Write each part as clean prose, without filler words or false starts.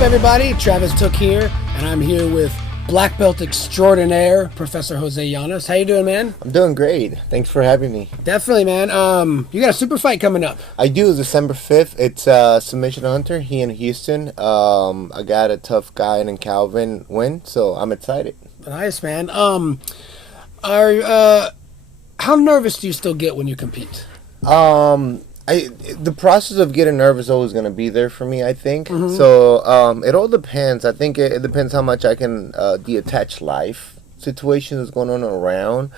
up, everybody? Travis Tooke here, and I'm here with Black Belt extraordinaire, Professor Jose Llanas. How you doing, man? I'm doing great. Thanks for having me. Definitely, man. You got a super fight coming up. I do. December 5th. It's Submission Hunter here in Houston. I got a tough guy in Calvin win, so I'm excited. Nice, man. How nervous do you still get when you compete? The process of getting nervous is always going to be there for me, I think. Mm-hmm. So it all depends. I think it depends how much I can detach life situations that's going on around.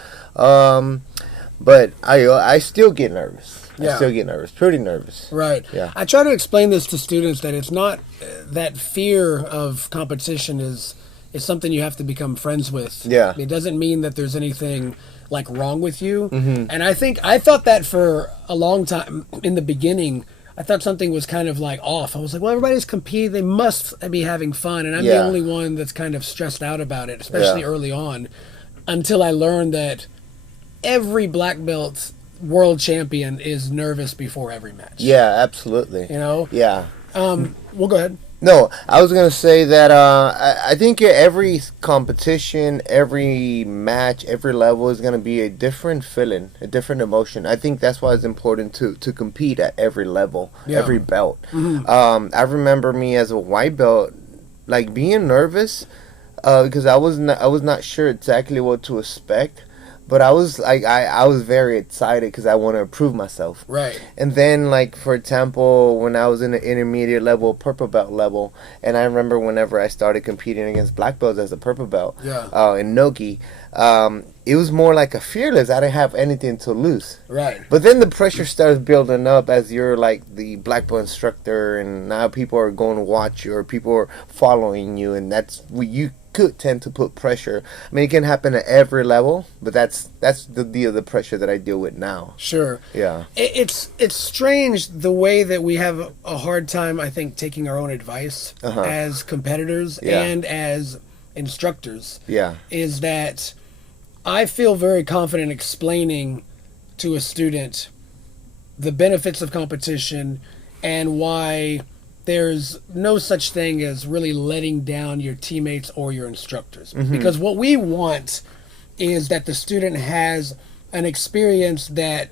But I still get nervous. Yeah. I still get nervous. Pretty nervous. Right. Yeah. I try to explain this to students that it's not that fear of competition is something you have to become friends with. Yeah. It doesn't mean that there's anything like wrong with you. Mm-hmm. And I thought that for a long time in the beginning. I thought something was kind of like off. I was like, well, everybody's competing. They must be having fun. And I'm the only one that's kind of stressed out about it, especially early on, until I learned that every black belt world champion is nervous before every match. Yeah, absolutely. You know? Yeah. Well, go ahead. No, I was going to say that I think every competition, every match, every level is going to be a different feeling, a different emotion. I think that's why it's important to compete at every level, every belt. Mm-hmm. I remember me as a white belt, like being nervous because I was not sure exactly what to expect. But I was like, I was very excited because I want to improve myself. Right. And then, like, for example, when I was in the intermediate level, purple belt level, and I remember whenever I started competing against black belts as a purple belt in Nogi, it was more like a fearless. I didn't have anything to lose. Right. But then the pressure starts building up as you're, like, the black belt instructor, and now people are going to watch you, or people are following you, and that's what you could tend to put pressure. I mean, it can happen at every level, but that's the pressure that I deal with now. Sure. Yeah. It's strange the way that we have a hard time, I think, taking our own advice as competitors and as instructors. Yeah. Is that I feel very confident explaining to a student the benefits of competition and why there's no such thing as really letting down your teammates or your instructors. Mm-hmm. Because what we want is that the student has an experience that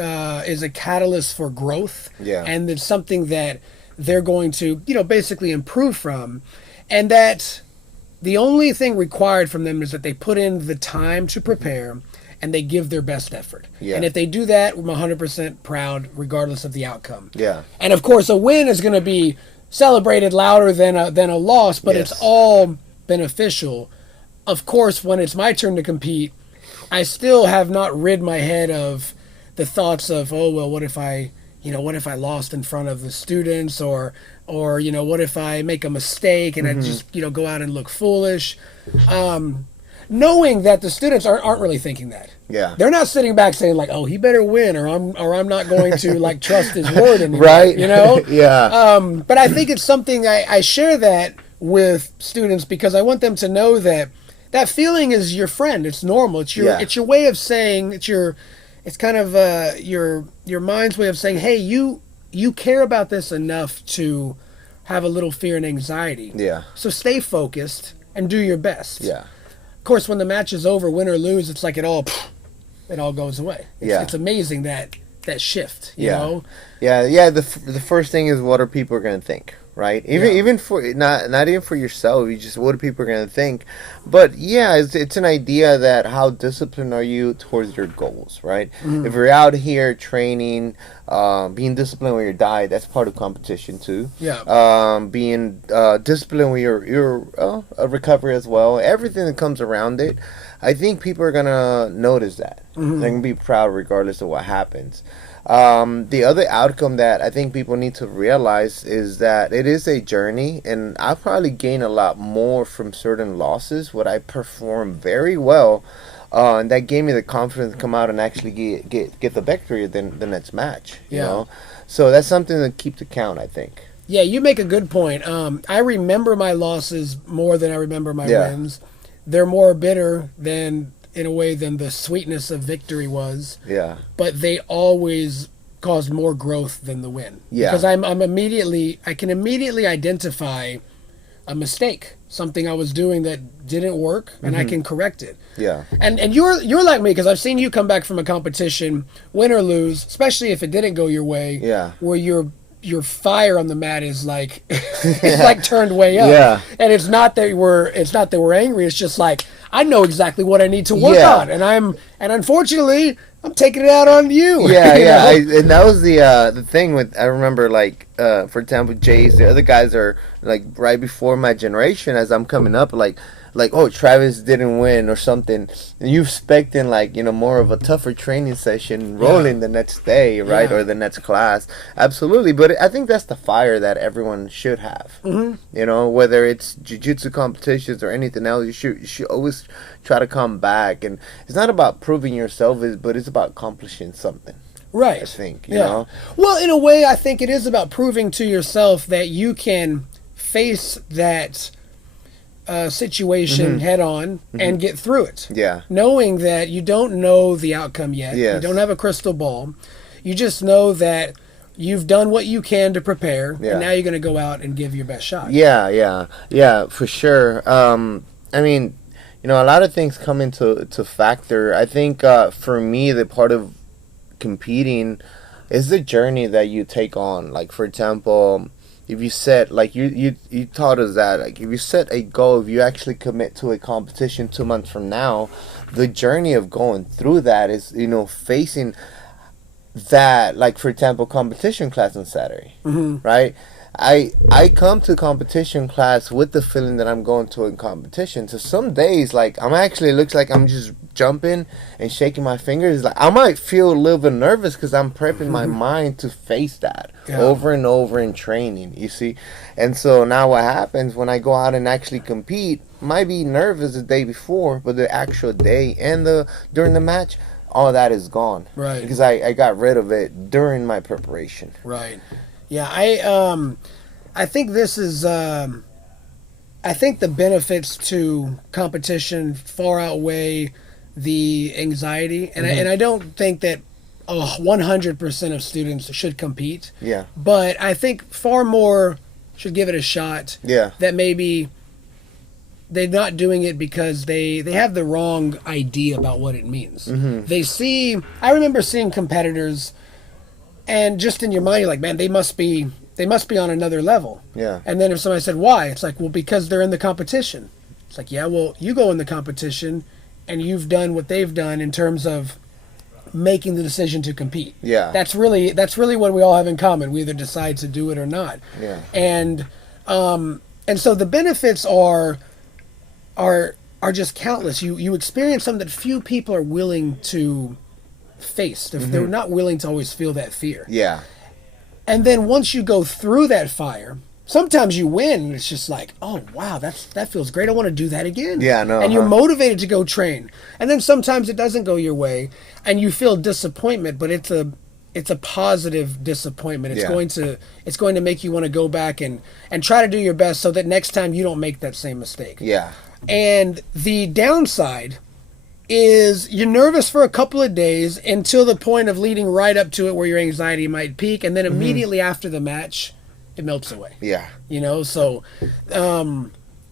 is a catalyst for growth. Yeah. And it's something that they're going to, basically improve from. And that the only thing required from them is that they put in the time to prepare and they give their best effort. Yeah. And if they do that, I'm 100% proud, regardless of the outcome. Yeah. And of course, a win is going to be celebrated louder than a loss, but it's all beneficial. Of course, when it's my turn to compete, I still have not rid my head of the thoughts of, oh well, what if I lost in front of the students, or what if I make a mistake and I just go out and look foolish. Knowing that the students aren't really thinking that. Yeah. They're not sitting back saying like, oh, he better win, or I'm not going to like trust his word anymore. Right. Yeah. But I think it's something I share that with students because I want them to know that feeling is your friend. It's normal. It's your way of saying it's kind of your mind's way of saying, hey, you care about this enough to have a little fear and anxiety. Yeah. So stay focused and do your best. Yeah. Of course, when the match is over, win or lose, it's like it all goes away. It's amazing that shift. You know? Yeah. The first thing is, what are people going to think, right? Even for not even for yourself, you just, what are people going to think? But it's an idea that how disciplined are you towards your goals, right? Mm-hmm. If you're out here training, being disciplined with your diet, that's part of competition too. Yeah. Being disciplined with your recovery as well, everything that comes around it. I think people are gonna notice that. Mm-hmm. They're gonna be proud regardless of what happens. The other outcome that I think people need to realize is that it is a journey, and I probably gain a lot more from certain losses when I perform very well, and that gave me the confidence to come out and actually get the victory than the next match. You know, so that's something to keep to count, I think. Yeah, you make a good point. I remember my losses more than I remember my wins. They're more bitter in a way than the sweetness of victory was. Yeah. But they always caused more growth than the win. Yeah. Because I can immediately identify a mistake, something I was doing that didn't work, and I can correct it. Yeah. And you're like me, because I've seen you come back from a competition, win or lose, especially if it didn't go your way. Yeah. Where your fire on the mat is like it's like turned way up. Yeah. And it's not that we're angry. It's just like I know exactly what I need to work on, and unfortunately I'm taking it out on you. Yeah, you yeah. know? And that was the thing with, I remember, like, for example, Jay's, the other guys are, like, right before my generation, as I'm coming up, like, oh, Travis didn't win or something. And you expecting, like, more of a tougher training session rolling the next day, right? Yeah. Or the next class. Absolutely. But I think that's the fire that everyone should have. Mm-hmm. Whether it's jiu-jitsu competitions or anything else, you should always try to come back. And it's not about proving yourself, but it's about accomplishing something. Right. I think, you know? Well, in a way, I think it is about proving to yourself that you can face that situation head on and get through it. Yeah. Knowing that you don't know the outcome yet. Yes. You don't have a crystal ball. You just know that you've done what you can to prepare, and now you're going to go out and give your best shot. Yeah, for sure. I mean, a lot of things come into factor. I think for me, the part of competing is the journey that you take on. Like, for example, if you set, like, you taught us that, like, if you set a goal, if you actually commit to a competition 2 months from now, the journey of going through that is, facing that, like, for example, competition class on Saturday, right? I come to competition class with the feeling that I'm going to a competition. So some days, like, it looks like I'm just jumping and shaking my fingers. Like, I might feel a little bit nervous because I'm prepping my mind to face that over and over in training, you see. And so now what happens when I go out and actually compete, might be nervous the day before, but the actual day and during the match, all that is gone. Right. Because I got rid of it during my preparation. Right. Yeah, I think this is I think the benefits to competition far outweigh the anxiety, and I don't think that 100% of students should compete. Yeah. But I think far more should give it a shot. Yeah. That maybe they're not doing it because they have the wrong idea about what it means. I remember seeing competitors, and just in your mind you're like, man, they must be on another level. Yeah. And then if somebody said why, it's like, well, because they're in the competition. It's like, yeah, well, you go in the competition and you've done what they've done in terms of making the decision to compete. Yeah. That's really what we all have in common. We either decide to do it or not. Yeah. And so the benefits are just countless. You experience something that few people are willing to face. They're not willing to always feel that fear. Yeah. And then once you go through that fire, sometimes you win, and it's just like, oh wow, that feels great. I want to do that again. Yeah, no. And you're motivated to go train. And then sometimes it doesn't go your way, and you feel disappointment, but it's a positive disappointment. It's going to make you want to go back and try to do your best so that next time you don't make that same mistake. Yeah. And the downside is you're nervous for a couple of days until the point of leading right up to it where your anxiety might peak, and then immediately after the match, it melts away. Yeah. So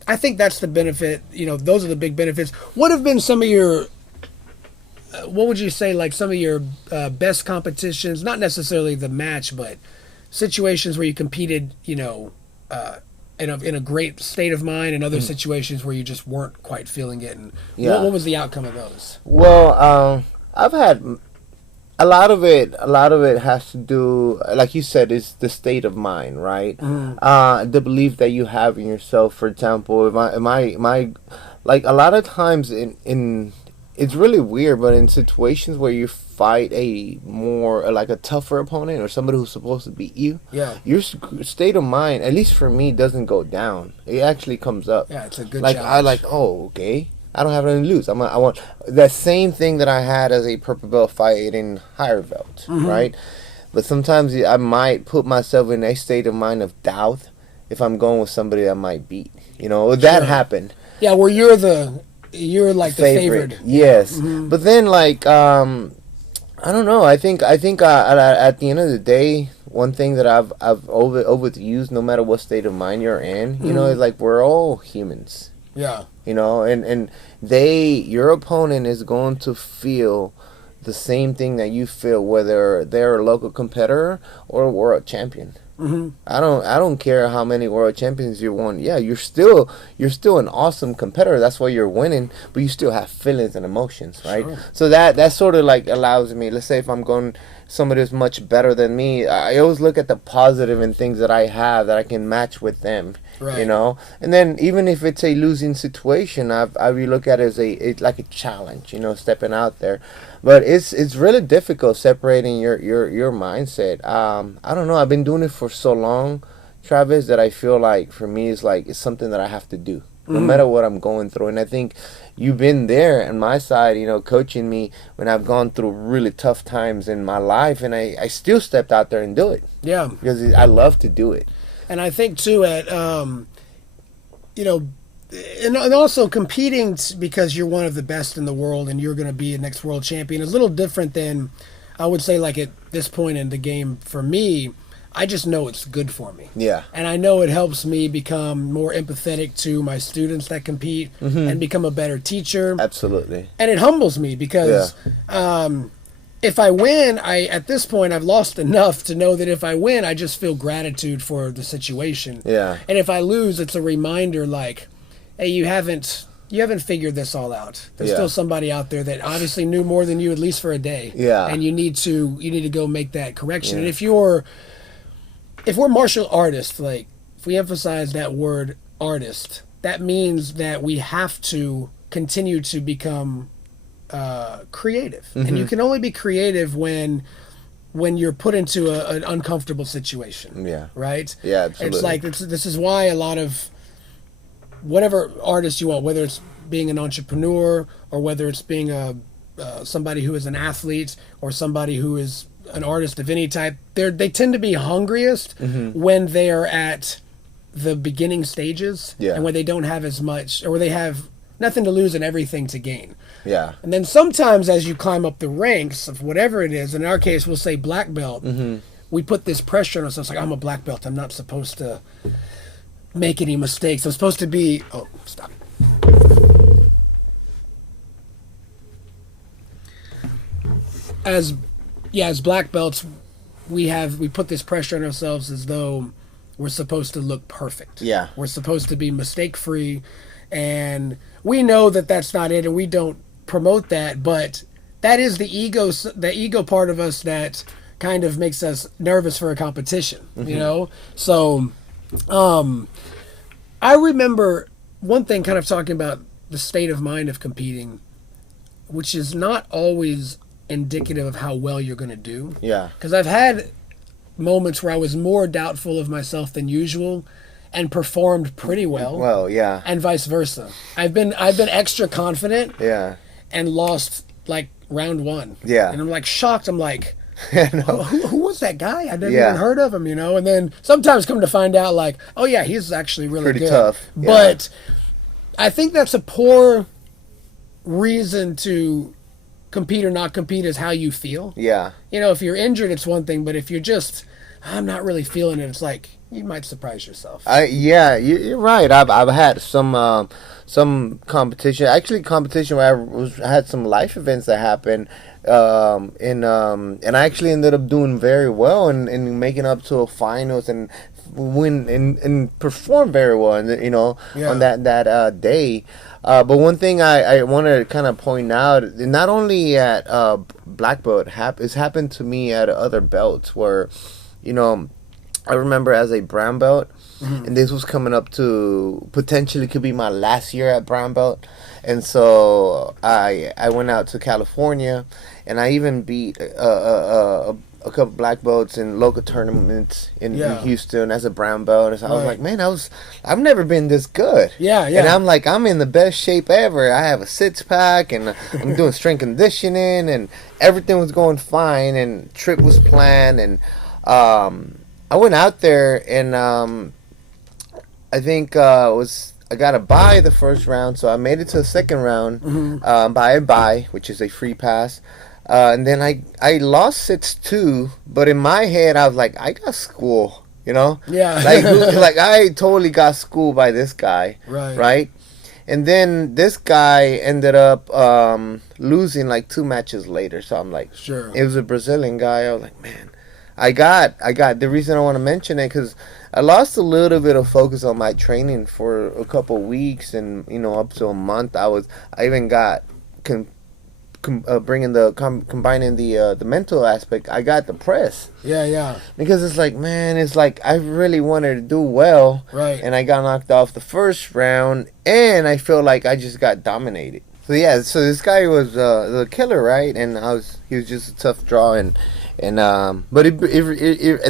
I think that's the benefit. Those are the big benefits. What have been some of your, what would you say, like some of your best competitions, not necessarily the match, but situations where you competed, in a great state of mind, and other situations where you just weren't quite feeling it, and what was the outcome of those? Well, I've had a lot of it has to do, like you said, is the state of mind, right? The belief that you have in yourself. For example, my like a lot of times in it's really weird, but in situations where you fight a more like a tougher opponent or somebody who's supposed to beat you, your state of mind, at least for me, doesn't go down. It actually comes up. Yeah, it's a good challenge. Okay, I don't have anything to lose. I want that same thing that I had as a purple belt fight in higher belt, right? But sometimes I might put myself in a state of mind of doubt if I'm going with somebody that might beat. That happened. Yeah, where you're like the favorite. Yes. But then, like, I don't know. I think at the end of the day, one thing that I've overused, no matter what state of mind you're in, is like we're all humans. Yeah. And your opponent is going to feel the same thing that you feel, whether they're a local competitor or a world champion. Mm-hmm. I don't care how many world champions you won. Yeah, you're still an awesome competitor. That's why you're winning, but you still have feelings and emotions, right? Sure. So that sort of like allows me. Let's say if I'm going somebody who's much better than me, I always look at the positive in things that I have that I can match with them. Right. And then even if it's a losing situation, I really look at it as it's like a challenge. Stepping out there. But it's really difficult separating your mindset. I don't know. I've been doing it for so long, Travis, that I feel like for me it's something that I have to do, no matter what I'm going through. And I think you've been there on my side, coaching me when I've gone through really tough times in my life, and I still stepped out there and do it. Yeah. Because I love to do it. And I think too and also competing because you're one of the best in the world and you're going to be a next world champion is a little different than, I would say, like at this point in the game for me. I just know it's good for me. Yeah. And I know it helps me become more empathetic to my students that compete and become a better teacher. Absolutely. And it humbles me because if I win, at this point I've lost enough to know that if I win, I just feel gratitude for the situation. Yeah. And if I lose, it's a reminder like, hey, you haven't figured this all out. There's still somebody out there that obviously knew more than you, at least for a day. Yeah. And you need to go make that correction. And if we're martial artists, like if we emphasize that word artist, that means that we have to continue to become creative. And you can only be creative when you're put into an uncomfortable situation. Yeah. Right? Yeah, absolutely. It's like this is why a lot of whatever artist you want, whether it's being an entrepreneur or whether it's being somebody who is an athlete or somebody who is an artist of any type, they tend to be hungriest when they are at the beginning stages and when they don't have as much, or they have nothing to lose and everything to gain. Yeah. And then sometimes as you climb up the ranks of whatever it is, in our case we'll say black belt, we put this pressure on ourselves like, I'm a black belt, I'm not supposed to make any mistakes. I'm supposed to be... Oh, stop. As black belts, we put this pressure on ourselves as though we're supposed to look perfect. Yeah. We're supposed to be mistake-free, and we know that that's not it, and we don't promote that, but that is the ego part of us that kind of makes us nervous for a competition, So... I remember one thing kind of talking about the state of mind of competing, which is not always indicative of how well you're going to do. Yeah. Because I've had moments where I was more doubtful of myself than usual and performed pretty well. Well, yeah. And vice versa. I've been extra confident. Yeah. And lost like round one. Yeah. And I'm like shocked. I'm like, no. who was that guy? I never even heard of him, And then sometimes come to find out, like, oh yeah, he's actually really pretty good. Tough. Yeah. But I think that's a poor reason to compete or not compete is how you feel. Yeah. If you're injured, it's one thing, but if you're just, I'm not really feeling it, it's like you might surprise yourself. You're right. I've had some competition. Actually, competition where I had some life events that happened. And I actually ended up doing very well and making up to a finals and win and perform very well, on that day. But one thing I want to kind of point out, not only at black belt, it's happened to me at other belts where, I remember as a brown belt, and this was coming up to potentially could be my last year at brown belt. And so I went out to California, and I even beat a couple black belts in local tournaments in Houston as a brown belt. And so I was like, man, I've never been this good. Yeah. And I'm like, I'm in the best shape ever. I have a six pack, and I'm doing strength conditioning, and everything was going fine, and trip was planned, and I went out there, and I think I got a bye the first round, so I made it to the second round by a bye, which is a free pass. And then I lost sets too, but in my head I was like, I got school, you know, Yeah. like I totally got schooled by this guy, Right. right? And then this guy ended up losing like 2 matches later. So I'm like, Sure. it was a Brazilian guy. I was like, man, I got the reason I want to mention it because I lost a little bit of focus on my training for a couple weeks, and up to a month. I even got bringing combining the mental aspect. I got depressed. Yeah, yeah. Because it's like, man, it's like I really wanted to do well, Right. and I got knocked off the first round, and I feel like I just got dominated. So yeah, so this guy was the killer, right? And he was just a tough draw, but and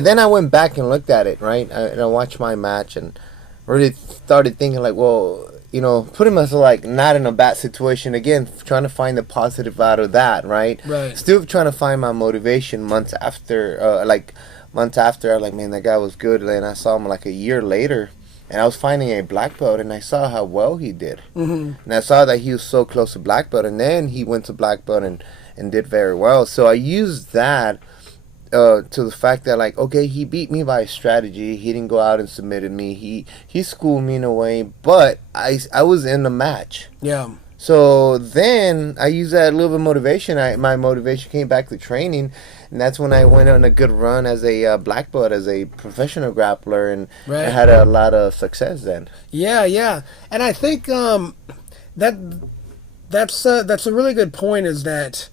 then I went back and looked at it, right? And I watched my match and really started thinking like, well, putting myself like not in a bad situation again, trying to find the positive out of that, right? Right. Still trying to find my motivation months after, I was like, man, that guy was good. And I saw him like a year later, and I was finding a black belt, and I saw how well he did, and I saw that he was so close to black belt, and then he went to black belt and did very well. So I used that. To the fact that like, okay, he beat me by strategy. He didn't go out and submitted me. He schooled me in a way, but I was in the match. Yeah. So then I used that little bit of motivation. My motivation came back to training, and that's when I went on a good run as a black belt, as a professional grappler, and Right. I had a lot of success then. Yeah, yeah. And I think that's a really good point. Is that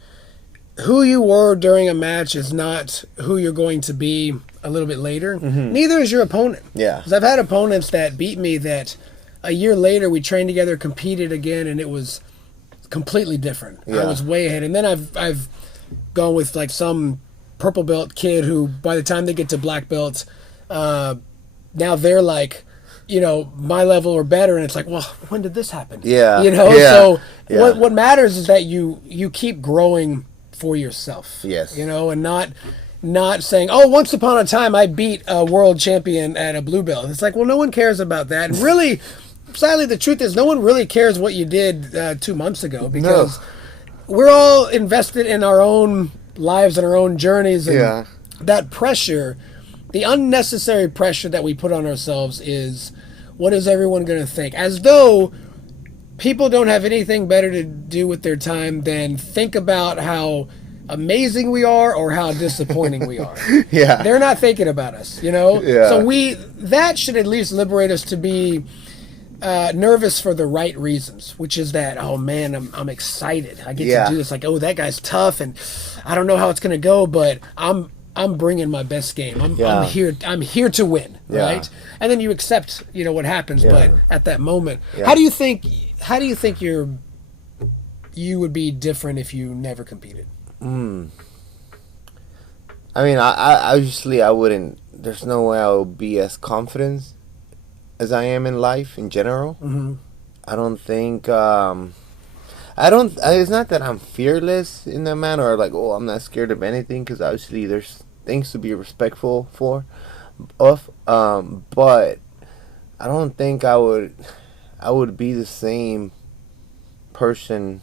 who you were during a match is not who you're going to be a little bit later. Neither is your opponent. Yeah. Because I've had opponents that beat me that a year later we trained together, competed again, and it was completely different. Yeah. I was way ahead. And then I've gone with like some purple belt kid who by the time they get to black belt, now they're like, my level or better, and it's like, well, when did this happen? Yeah. Yeah. So Yeah. what matters is that you keep growing for yourself. Yes. And not saying, oh, once upon a time I beat a world champion at a blue belt. It's like, well, no one cares about that. And really, sadly, the truth is no one really cares what you did 2 months ago, because we're all invested in our own lives and our own journeys. And Yeah. that pressure, the unnecessary pressure that we put on ourselves is, what is everyone going to think? As though people don't have anything better to do with their time than think about how amazing we are or how disappointing we are. Yeah. They're not thinking about us, Yeah. So that should at least liberate us to be nervous for the right reasons, which is that, oh man, I'm excited. I get Yeah. to do this. Like, oh, that guy's tough, and I don't know how it's gonna go, but I'm bringing my best game. I'm here to win, Yeah. right? And then you accept, what happens. Yeah. But at that moment, Yeah. how do you think you would be different if you never competed? I mean, I obviously I wouldn't. There's no way I would be as confident as I am in life in general. I don't think. I don't. It's not that I'm fearless in that manner, or like, oh, I'm not scared of anything. Because obviously, there's things to be respectful of. But I don't think I would. I would be the same person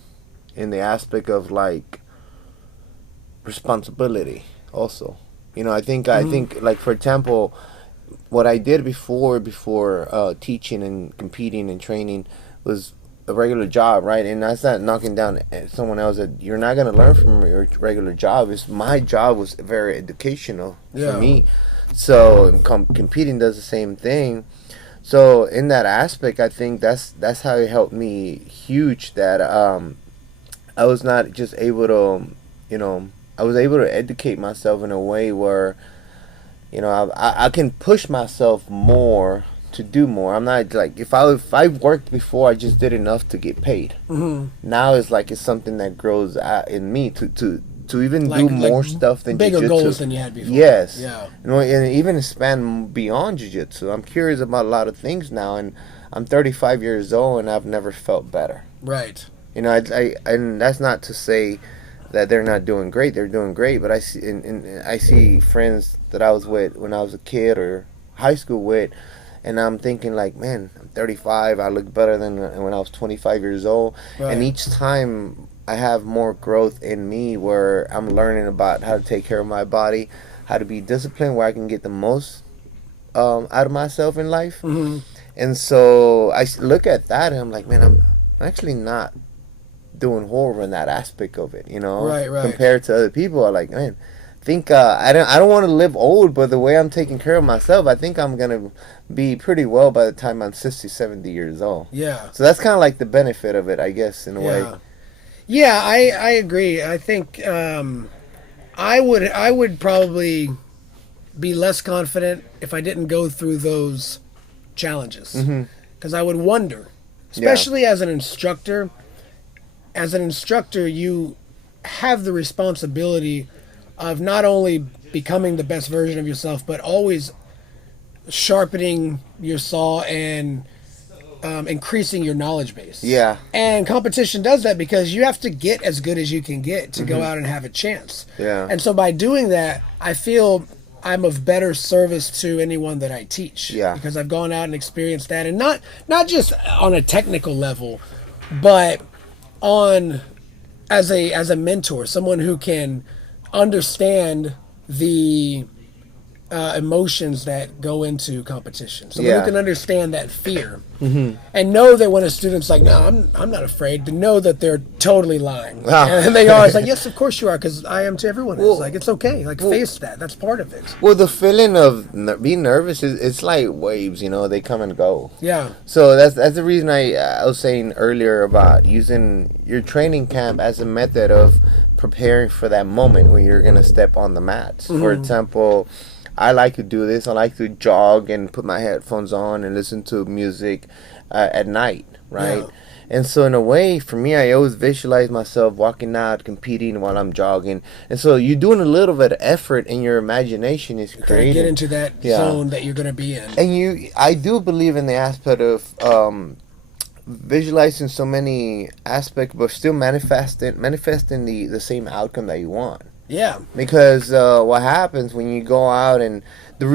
in the aspect of like responsibility. Also, I think like, for example, what I did before teaching and competing and training was a regular job, right? And that's not knocking down someone else that you're not gonna learn from your regular job. My job was very educational for me. So competing does the same thing. So in that aspect, I think that's how it helped me huge. That I was not just able to, I was able to educate myself in a way where, I can push myself more to do more. I'm not like, if I worked before, I just did enough to get paid. Now it's like it's something that grows in me to even do more stuff than bigger jiu-jitsu. goals than you had before. Yes. Yeah. And even expand beyond jiu-jitsu. I'm curious about a lot of things now, and I'm 35 years old, and I've never felt better. Right. And that's not to say that they're not doing great. They're doing great, but I see friends that I was with when I was a kid or high school with, and I'm thinking like, man, I'm 35. I look better than when I was 25 years old. Right. And each time I have more growth in me where I'm learning about how to take care of my body, how to be disciplined, where I can get the most out of myself in life. Mm-hmm. And so look at that and I'm like, man, I'm actually not doing horrible in that aspect of it, you know, Right, right. compared to other people. I'm like, man, I think I don't want to live old, but the way I'm taking care of myself, I think I'm gonna be pretty well by the time I'm 60, 70 years old. Yeah. So that's kind of like the benefit of it, I guess, in a way. Yeah, I agree. I think I would probably be less confident if I didn't go through those challenges, because I would wonder, especially as an instructor. As an instructor, you have the responsibility of not only becoming the best version of yourself, but always sharpening your saw and increasing your knowledge base. Yeah. And competition does that because you have to get as good as you can get to go out and have a chance. Yeah. And so by doing that, I feel I'm of better service to anyone that I teach. Yeah. Because I've gone out and experienced that, and not just on a technical level, but on as a mentor, someone who can understand the emotions that go into competition. Someone who can understand that fear and know that when a student's like, no, I'm not afraid, to know that they're totally lying. And they are. It's like, yes, of course you are, because I am to everyone. It's like, it's okay. Like, face that. That's part of it. Well, the feeling of being nervous it's like waves, you know, they come and go. Yeah. So that's the reason I was saying earlier about using your training camp as a method of preparing for that moment when you're gonna step on the mats. For example, I like to do this. I like to jog and put my headphones on and listen to music at night, right? Yeah. And so in a way, for me, I always visualize myself walking out, competing while I'm jogging. And so you're doing a little bit of effort in your imagination is creating. Get into that zone that you're going to be in. And I do believe in the aspect of visualizing so many aspects, but still manifesting the same outcome that you want. Yeah. Because what happens when you go out and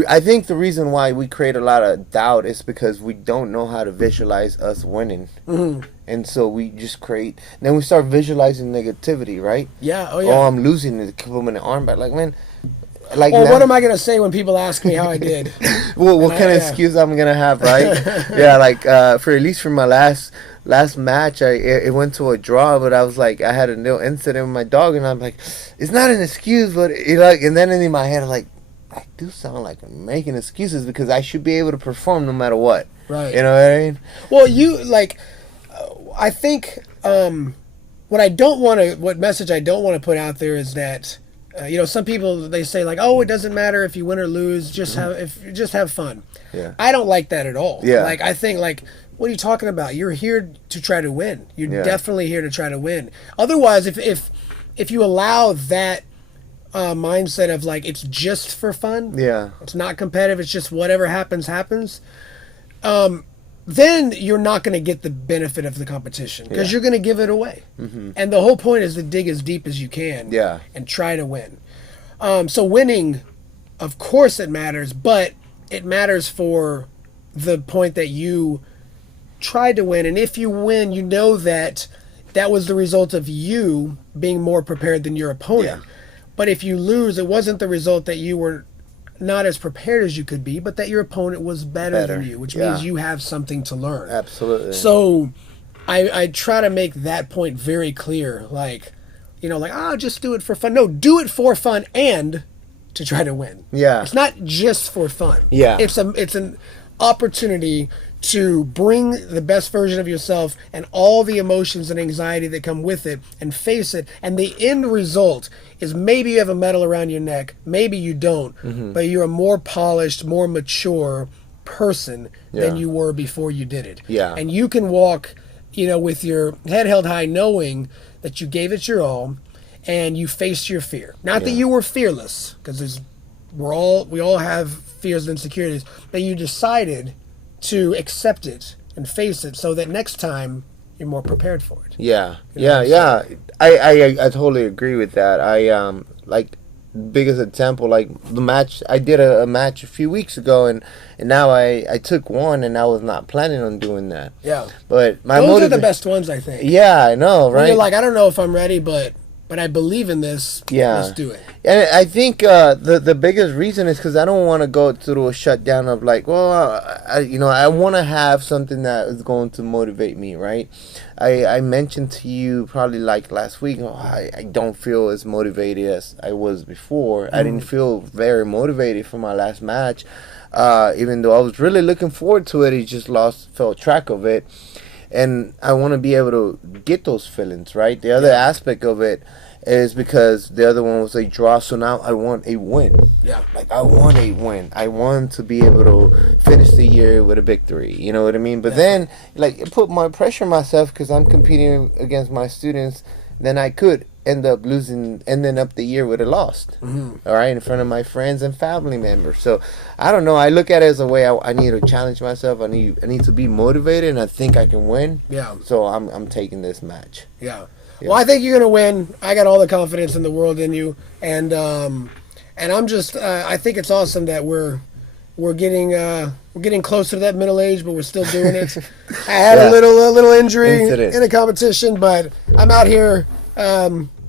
I think the reason why we create a lot of doubt is because we don't know how to visualize us winning. And so we just create, then we start visualizing negativity, right? Yeah. Oh, yeah. Oh, I'm losing it. Kill them in the arm back. Like, man. Like, well, what am I going to say when people ask me how I did? Well, what kind of excuse I'm going to have, right? Yeah, like, for at least for my last match, it went to a draw, but I was like, I had a little incident with my dog, and I'm like, it's not an excuse, but and then in my head, I'm like, I do sound like I'm making excuses because I should be able to perform no matter what. Right. You know what I mean? Well, I think what message I don't want to put out there is that, some people, they say like, oh, it doesn't matter if you win or lose, just have fun. Yeah. I don't like that at all. Yeah. Like, I think, like, what are you talking about? You're here to try to win. You're definitely here to try to win. Otherwise, if you allow that mindset of like, it's just for fun. Yeah. It's not competitive. It's just whatever happens. Then you're not going to get the benefit of the competition because you're going to give it away. And the whole point is to dig as deep as you can and try to win. So winning, of course it matters, but it matters for the point that you tried to win. And if you win, you know that was the result of you being more prepared than your opponent. But if you lose, it wasn't the result that you were not as prepared as you could be, but that your opponent was better than you, which means you have something to learn. Absolutely. So I try to make that point very clear. Like, just do it for fun. No, do it for fun and to try to win. Yeah. It's not just for fun. Yeah. It's an opportunity to bring the best version of yourself and all the emotions and anxiety that come with it and face it. And the end result is maybe you have a medal around your neck, maybe you don't, but you're a more polished, more mature person than you were before you did it. Yeah. And you can walk, with your head held high, knowing that you gave it your all and you faced your fear. Not that you were fearless, because we all have fears and insecurities, but you decided to accept it and face it so that next time you're more prepared for it. Yeah. I totally agree with that. biggest example, like the match I did a match a few weeks ago, and now I took one, and I was not planning on doing that. Yeah. But my those are the best ones, I think. Yeah, I know, right? When you're like, I don't know if I'm ready, but I believe in this. Yeah. Let's do it. And I think the biggest reason is because I don't want to go through a shutdown of like, well, I want to have something that is going to motivate me, right? I mentioned to you probably like last week, I don't feel as motivated as I was before. I didn't feel very motivated for my last match, even though I was really looking forward to it. I just felt track of it. And I want to be able to get those feelings, right? The other aspect of it is because the other one was a draw, so now I want a win. Yeah. Like, I want a win. I want to be able to finish the year with a victory. You know what I mean? But then, like, it put more pressure on myself because I'm competing against my students. Then I could end up ending up the year with a loss. All right, in front of my friends and family members. So I don't know. I look at it as a way I need to challenge myself. I need to be motivated, and I think I can win. Yeah. So I'm taking this match. Yeah. Well, I think you're gonna win. I got all the confidence in the world in you, and I'm just I think it's awesome that we're getting closer to that middle age, but we're still doing it. I had a little injury in a competition, but I'm out here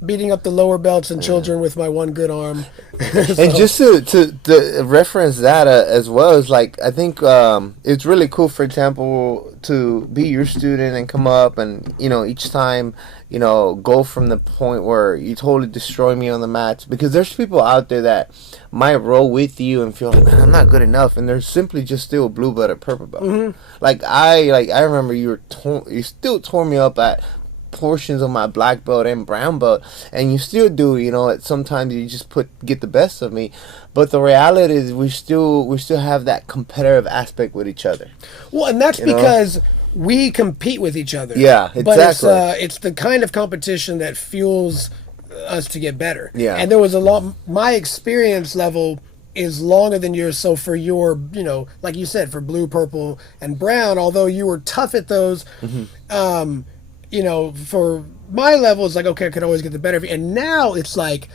beating up the lower belts and children with my one good arm. So. And just to reference that as well, is like, I think it's really cool, for example, to be your student and come up and, each time, go from the point where you totally destroy me on the mats, because there's people out there that might roll with you and feel like, man, I'm not good enough, and they're simply just still a blue belt or purple belt. Like I remember you still tore me up at portions of my black belt and brown belt, and you still do. Sometimes you just get the best of me, but the reality is we still have that competitive aspect with each other. Well, and that's because we compete with each other. Yeah, exactly. But it's the kind of competition that fuels us to get better. Yeah. And there was my experience level is longer than yours, so for your, like you said, for blue, purple, and brown, although you were tough at those, for my level, it's like, okay, I could always get the better of you. And now it's like,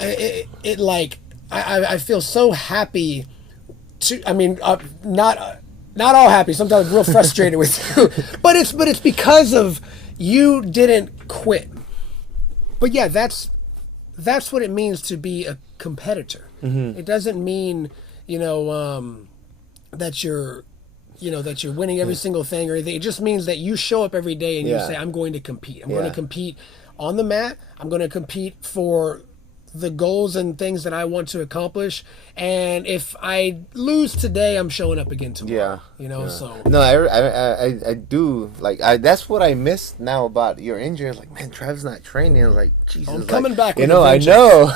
I feel so happy not all happy. Sometimes real frustrated with you, but it's because of you didn't quit. But yeah, that's what it means to be a competitor. It doesn't mean that you're winning every single thing or anything. It just means that you show up every day and you say, I'm going to compete. I'm going to compete on the mat. I'm going to compete for the goals and things that I want to accomplish. And if I lose today, I'm showing up again tomorrow. So. No, I do. Like, that's what I miss now about your injury. I was like, man, Travis not training. I was like, Jesus. I'm coming back with I know.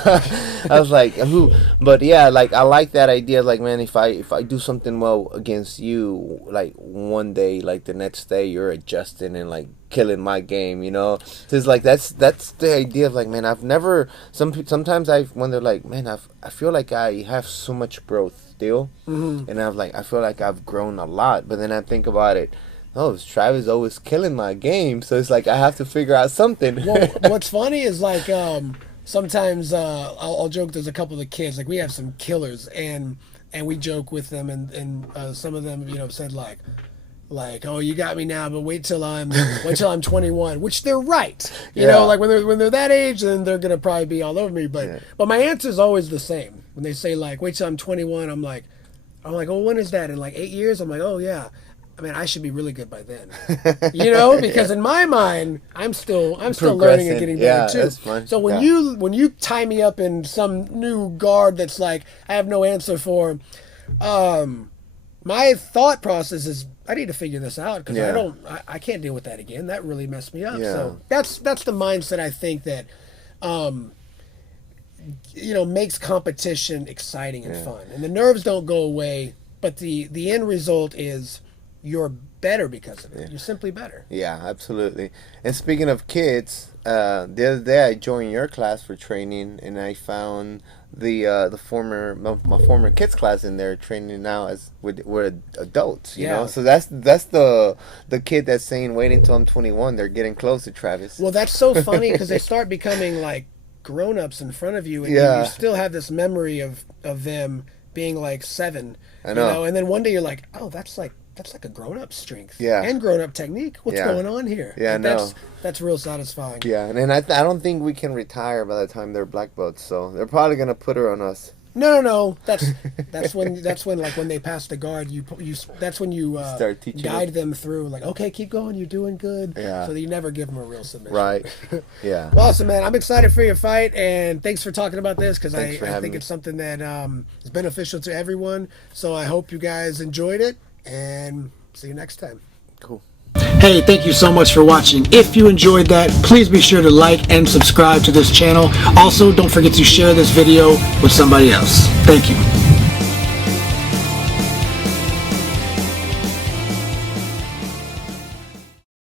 I was like, who? But yeah, like, I like that idea. Like, man, if I do something well against you, like, one day, like, the next day, you're adjusting and, like, killing my game, So it's like, that's the idea of, like, man, I've never, sometimes I wonder, like, man, I feel like I have so much growth still, and I feel like I've grown a lot, but then I think about it, Travis always killing my game, so it's like I have to figure out something. Well, what's funny is, like, sometimes I'll joke, there's a couple of the kids, like, we have some killers, and we joke with them, and some of them said like, oh, you got me now, but wait till I'm 21, which they're right. You know, like when they're that age, then they're gonna probably be all over me. But my answer is always the same. When they say, like, wait till I'm 21, I'm like, oh, when is that? In like 8 years? I'm like, oh yeah. I mean, I should be really good by then. Because in my mind, I'm still learning and getting better too. That's fun. So when you tie me up in some new guard that's like I have no answer for, my thought process is, I need to figure this out because I can't deal with that again. That really messed me up. So that's the mindset I think that makes competition exciting and fun. And the nerves don't go away, but the end result is you're better because of it. You're simply better. Yeah, absolutely. And speaking of kids, the other day I joined your class for training, and I found my former kids class in there training now with adults. You know, so that's the kid that's saying wait until I'm 21. They're getting close to Travis. Well, that's so funny because they start becoming like grown-ups in front of you, and Yeah. you still have this memory of them being like 7. I know. And then one day you're like, oh, that's like a grown-up strength. Yeah. And grown-up technique. What's Yeah. going on here? Yeah, Like, no. that's real satisfying. Yeah, and I don't think we can retire by the time they're black belts, so they're probably gonna put her on us. No. That's when like when they pass the guard, you that's when you Start teaching guide them through, like, okay, keep going, you're doing good. Yeah. So that you never give them a real submission. Right. Yeah. Well, awesome, man. I'm excited for your fight, and thanks for talking about this, because Thanks for I having think me. it's something that is beneficial to everyone. So I hope you guys enjoyed it, and see you next time. Cool. Hey, thank you so much for watching. If you enjoyed that, please be sure to like and subscribe to this channel. Also, don't forget to share this video with somebody else. Thank you.